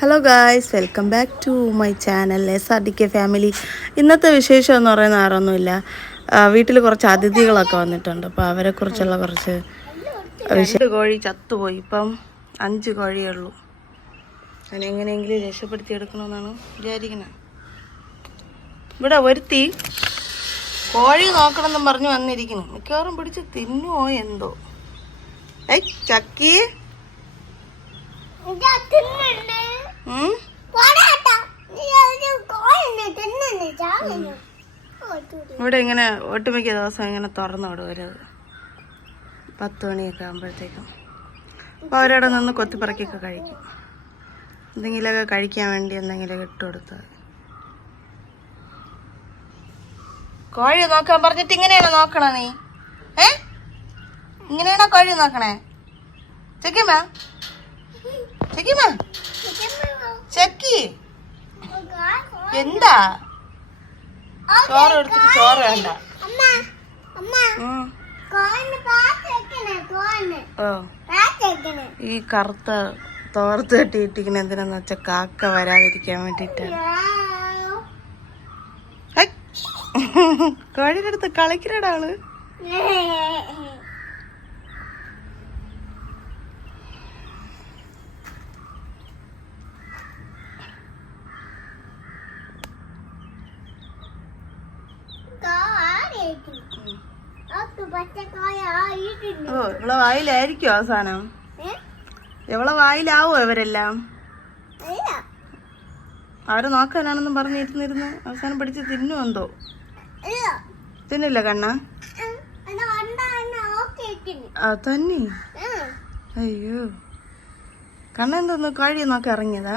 Hello guys, welcome back to my channel SRDK family. ഇന്നത്തെ വിശേഷം എന്ന് പറയുന്ന ആരൊന്നുമില്ല, വീട്ടിൽ കുറച്ച് അതിഥികളൊക്കെ വന്നിട്ടുണ്ട്. അപ്പോൾ അവരെക്കുറിച്ചുള്ള കുറച്ച് 2 കോഴി ചത്തുപോയി. ഇപ്പം 5 കോഴിയേ ഉള്ളൂ. അതിനെങ്ങനെയെങ്കിലും രക്ഷപ്പെടുത്തിയെടുക്കണമെന്നാണ് വിചാരിക്കുന്നത്. ഇവിടെ ഒരുത്തി കോഴി നോക്കണമെന്നും പറഞ്ഞു വന്നിരിക്കുന്നു. മിക്കവാറും പിടിച്ച് തിന്നുവോ എന്തോ. ചക്കി ഇവിടെ ഇങ്ങനെ ഒട്ടുമിക്ക ദിവസം ഇങ്ങനെ തുറന്നു വിടുവരത് 10 മണിയൊക്കെ ആകുമ്പോഴത്തേക്കും. അപ്പോൾ അവരവിടെ നിന്ന് കൊത്തിപ്പറക്കിയൊക്കെ കഴിക്കും. എന്തെങ്കിലുമൊക്കെ കഴിക്കാൻ വേണ്ടി എന്തെങ്കിലുമൊക്കെ ഇട്ട് കൊടുത്താൽ. കോഴി നോക്കാൻ പറഞ്ഞിട്ട് ഇങ്ങനെയാണോ നോക്കണേ നീ? ഇങ്ങനെയാണോ കോഴി നോക്കണേ? ചെക്കിമാ ചെക്കിമാ ചെക്കി എന്താ? ചോറ് എടുത്തിട്ട് ചോറ് വേണ്ട. ഈ കറുത്ത തോർത്ത് കെട്ടിയിട്ടിരിക്കുന്ന എന്തിനാന്ന് വെച്ചാൽ കാക്ക വരാതിരിക്കാൻ വേണ്ടിട്ടാണ്. കോഴിയുടെ അടുത്ത് കളിക്കണടാ ആള്. ഓ, ഇവളെ വായിലായിരിക്കും അവസാനം. എവളെ വായിലാവോ ഇവരെല്ലാം? അവരെ നോക്കാനാണെന്നും പറഞ്ഞിരുന്നിരുന്ന് അവസാനം പിടിച്ച് തിന്നുമെന്തോ. തിന്നില്ല കണ്ണ? തന്നെ. അയ്യോ, കണ്ണ എന്തോന്നു കോഴി നോക്കി ഇറങ്ങിയതാ?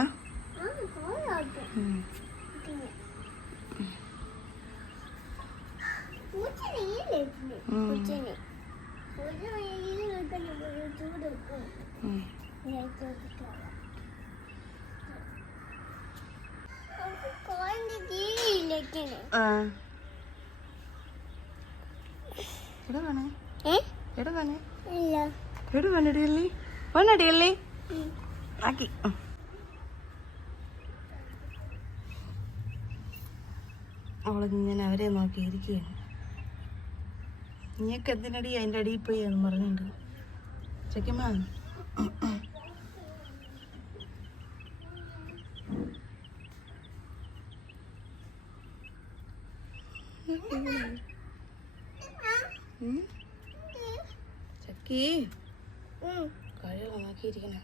അവളിങ്ങനെ അവരെ നോക്കിയിരിക്കുകയാണ്. നീയൊക്കെ എന്തിനടി അതിൻ്റെ അടിയിൽ പോയി എന്ന് പറഞ്ഞിട്ടുണ്ട്. ചെക്കമ്മ ചക്കി കഴിയുള്ള നോക്കിയിരിക്കണേ.